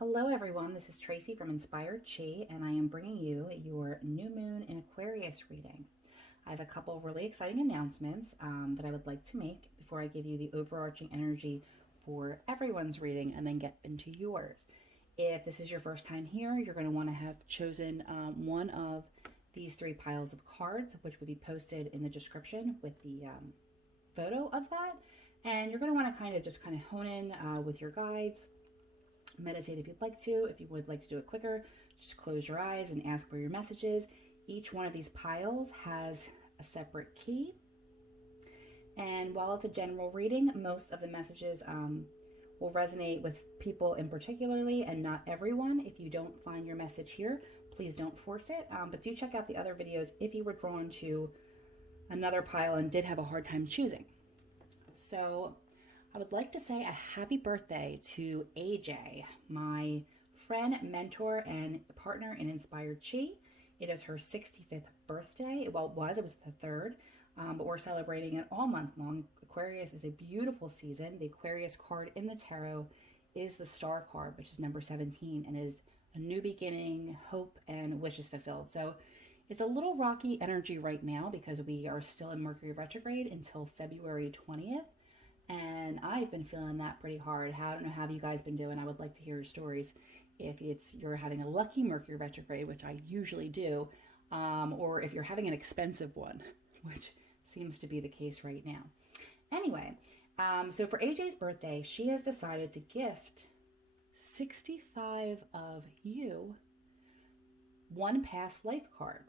Hello everyone, this is Tracy from Inspired Chi, and I am bringing you your new moon in Aquarius reading. I have a couple of really exciting announcements that I would like to make before I give you the overarching energy for everyone's reading and then get into yours. If this is your first time here, you're going to want to have chosen one of these three piles of cards, which will be posted in the description with the photo of that. And you're going to want to kind of hone in with your guides. Meditate if you'd like to. If you would like to do it quicker, just close your eyes and ask for your messages. Each one of these piles has a separate key. And while it's a general reading, most of the messages will resonate with people in particularly and not everyone. If you don't find your message here, please don't force it. But do check out the other videos if you were drawn to another pile and did have a hard time choosing. So I would like to say a happy birthday to AJ, my friend, mentor, and partner in Inspired Chi. It is her 65th birthday. Well, it was the 3rd, but we're celebrating it all month long. Aquarius is a beautiful season. The Aquarius card in the tarot is the Star card, which is number 17, and is a new beginning, hope, and wishes fulfilled. So it's a little rocky energy right now because we are still in Mercury retrograde until February 20th. And I've been feeling that pretty hard. I don't know how you guys been doing. I would like to hear your stories. If you're having a lucky Mercury retrograde, which I usually do, or if you're having an expensive one, which seems to be the case right now. Anyway, so for AJ's birthday, she has decided to gift 65 of you one past life card.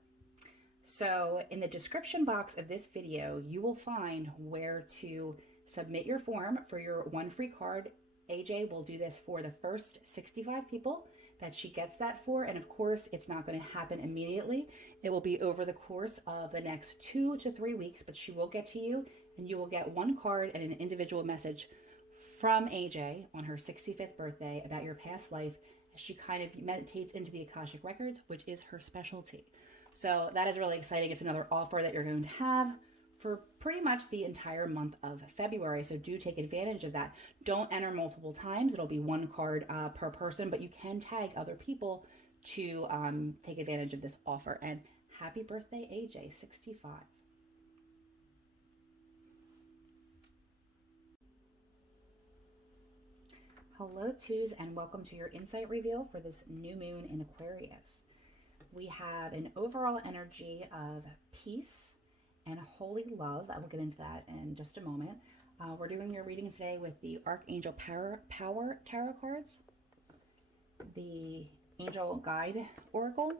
So in the description box of this video, you will find where to submit your form for your one free card. AJ will do this for the first 65 people that she gets that for. And of course, it's not going to happen immediately. It will be over the course of the next 2 to 3 weeks, but she will get to you and you will get one card and an individual message from AJ on her 65th birthday about your past life as she kind of meditates into the Akashic Records, which is her specialty. So that is really exciting. It's another offer that you're going to have for pretty much the entire month of February. So do take advantage of that. Don't enter multiple times. It'll be one card per person, but you can tag other people to take advantage of this offer. And happy birthday, AJ, 65. Hello, twos, and welcome to your insight reveal for this new moon in Aquarius. We have an overall energy of peace and holy love. I will get into that in just a moment. We're doing your reading today with the Archangel Power Tarot cards, the Angel Guide Oracle,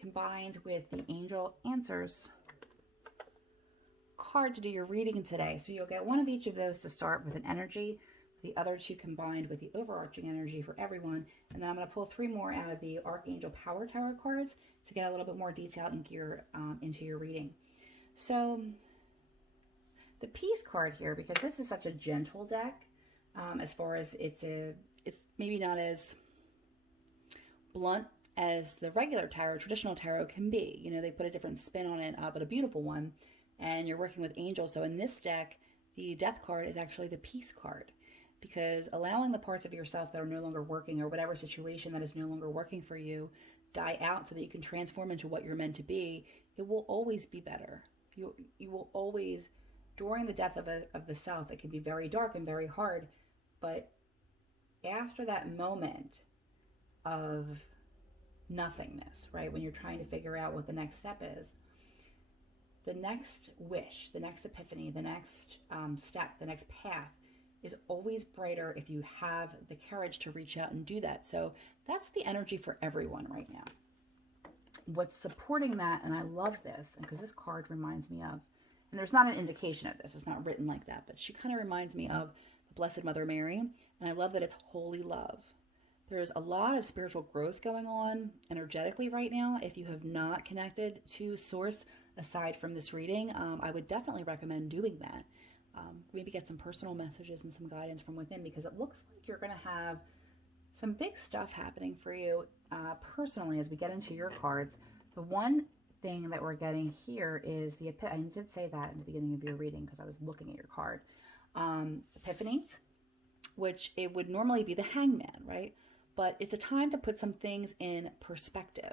combined with the Angel Answers card to do your reading today. So you'll get one of each of those to start with an energy, the other two combined with the overarching energy for everyone. And then I'm going to pull 3 more out of the Archangel Power Tarot cards to get a little bit more detail and gear into your reading. So the Peace card here, because this is such a gentle deck, as far as it's maybe not as blunt as the regular tarot, traditional tarot can be. You know, they put a different spin on it, but a beautiful one. And you're working with angels. So in this deck, the Death card is actually the Peace card, because allowing the parts of yourself that are no longer working, or whatever situation that is no longer working for you, die out so that you can transform into what you're meant to be, it will always be better. You will always, during the death of the self, it can be very dark and very hard, but after that moment of nothingness, right, when you're trying to figure out what the next step is, the next wish, the next epiphany, the next step, the next path is always brighter if you have the courage to reach out and do that. So that's the energy for everyone right now. What's supporting that, and I love this, because this card reminds me of, and there's not an indication of this, it's not written like that, but she kind of reminds me of the Blessed Mother Mary, and I love that it's holy love. There's a lot of spiritual growth going on energetically right now. If you have not connected to Source aside from this reading, I would definitely recommend doing that. Maybe get some personal messages and some guidance from within, because it looks like you're going to have some big stuff happening for you personally as we get into your cards. The one thing that we're getting here is the I did say that in the beginning of your reading because I was looking at your card. Epiphany, which it would normally be the Hangman, right? But it's a time to put some things in perspective.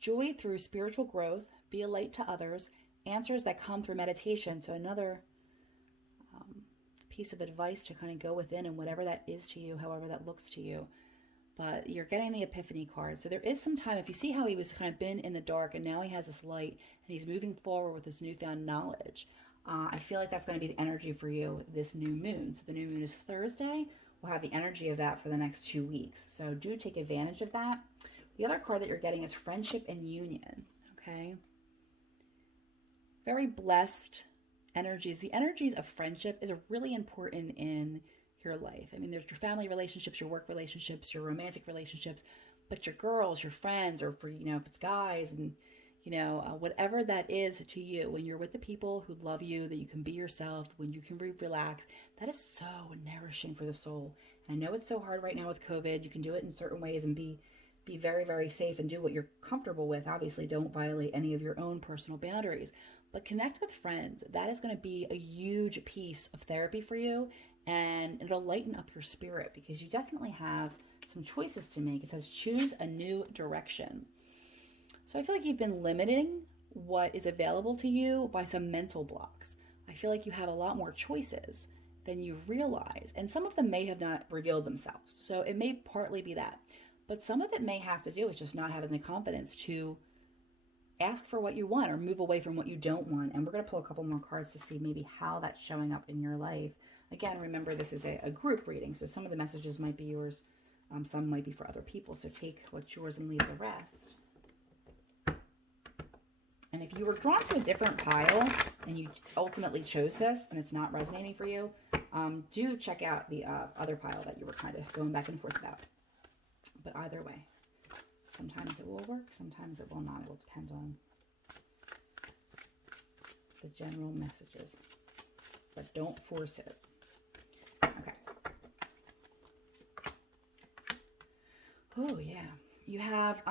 Joy through spiritual growth, be a light to others, answers that come through meditation. So another piece of advice to kind of go within and whatever that is to you, however that looks to you. But you're getting the Epiphany card. So there is some time, if you see how he was kind of been in the dark and now he has this light and he's moving forward with this newfound knowledge. I feel like that's going to be the energy for you this new moon. So the new moon is Thursday. We'll have the energy of that for the next 2 weeks. So do take advantage of that. The other card that you're getting is Friendship and Union. Okay. Very blessed energies. The energies of friendship is really important in your life. I mean, there's your family relationships, your work relationships, your romantic relationships, but your girls, your friends, or for, if it's guys and, whatever that is to you, when you're with the people who love you, that you can be yourself, when you can relax, that is so nourishing for the soul. And I know it's so hard right now with COVID. You can do it in certain ways and be very, very safe and do what you're comfortable with. Obviously, don't violate any of your own personal boundaries. But connect with friends. That is going to be a huge piece of therapy for you, and it'll lighten up your spirit because you definitely have some choices to make. It says choose a new direction. So I feel like you've been limiting what is available to you by some mental blocks. I feel like you have a lot more choices than you realize, and some of them may have not revealed themselves. So it may partly be that, but some of it may have to do with just not having the confidence to ask for what you want or move away from what you don't want. And we're going to pull a couple more cards to see maybe how that's showing up in your life. Again, remember, this is a group reading, so some of the messages might be yours. Some might be for other people. So take what's yours and leave the rest. And if you were drawn to a different pile and you ultimately chose this and it's not resonating for you, do check out the other pile that you were kind of going back and forth about. But either way, sometimes it will work, sometimes it will not. It will depend on the general messages. But don't force it. Okay. Oh, yeah. You have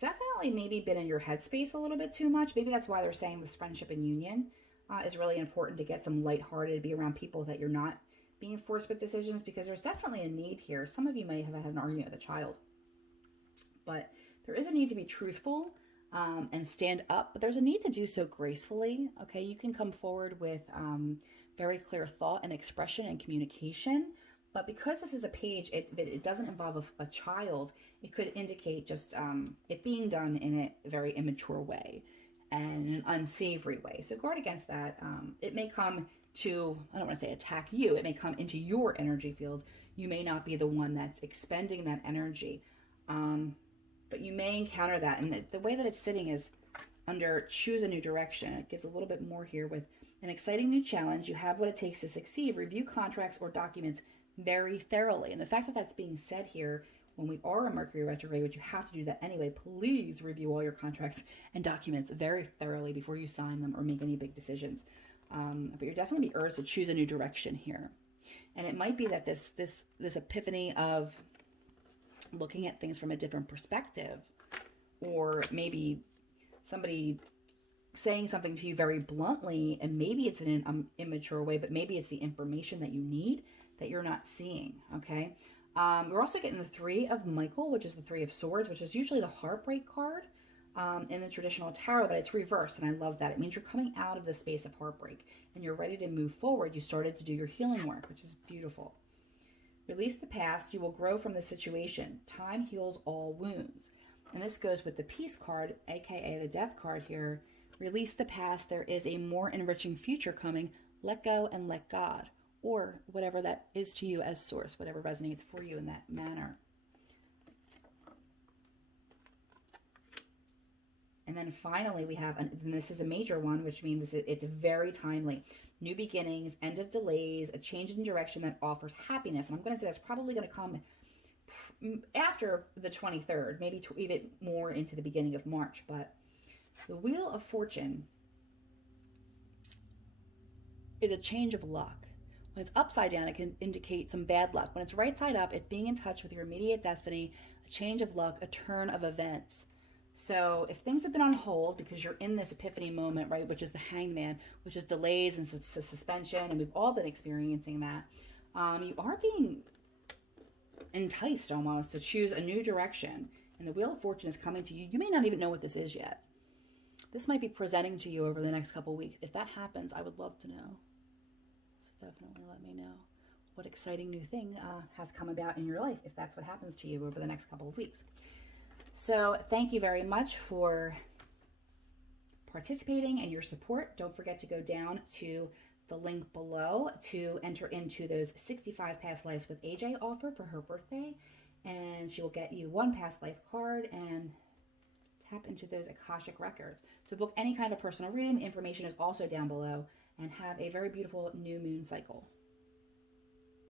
definitely maybe been in your headspace a little bit too much. Maybe that's why they're saying this Friendship and Union is really important, to get some lighthearted, be around people that you're not being forced with decisions, because there's definitely a need here. Some of you may have had an argument with a child, but there is a need to be truthful and stand up, but there's a need to do so gracefully. Okay, you can come forward with very clear thought and expression and communication, but because this is a page, it doesn't involve a child, it could indicate just it being done in a very immature way and an unsavory way. So guard against that. It may come to, I don't want to say attack you, it may come into your energy field. You may not be the one that's expending that energy, but you may encounter that. And the way that it's sitting is under choose a new direction. It gives a little bit more here with an exciting new challenge. You have what it takes to succeed. Review contracts or documents very thoroughly. And the fact that that's being said here when we are a Mercury retrograde, which you have to do that anyway, please review all your contracts and documents very thoroughly before you sign them or make any big decisions. But you're definitely be urged to choose a new direction here. And it might be that this epiphany of looking at things from a different perspective, or maybe somebody saying something to you very bluntly, and maybe it's in an immature way, but maybe it's the information that you need that you're not seeing, okay? We're also getting the Three of Michael, which is the Three of Swords, which is usually the heartbreak card in the traditional tarot, but it's reversed, and I love that. It means you're coming out of the space of heartbreak, and you're ready to move forward. You started to do your healing work, which is beautiful. Release the past. You will grow from the situation. Time heals all wounds. And this goes with the Peace card, aka the Death card here. Release the past. There is a more enriching future coming. Let go and let God, or whatever that is to you as source, whatever resonates for you in that manner. And then finally we have, and this is a major one, which means it's very timely. New beginnings, end of delays, a change in direction that offers happiness. And I'm going to say that's probably going to come after the 23rd, maybe even more into the beginning of March. But the Wheel of Fortune is a change of luck. When it's upside down, it can indicate some bad luck. When it's right side up, it's being in touch with your immediate destiny, a change of luck, a turn of events. So if things have been on hold because you're in this epiphany moment, right, which is the hangman, which is delays and suspension, and we've all been experiencing that, you are being enticed almost to choose a new direction. And the Wheel of Fortune is coming to you. You may not even know what this is yet. This might be presenting to you over the next couple of weeks. If that happens, I would love to know. So definitely let me know what exciting new thing has come about in your life if that's what happens to you over the next couple of weeks. So thank you very much for participating and your support. Don't forget to go down to the link below to enter into those 65 past lives with AJ offer for her birthday. And she will get you 1 past life card and tap into those Akashic records. To book any kind of personal reading, the information is also down below. And have a very beautiful new moon cycle.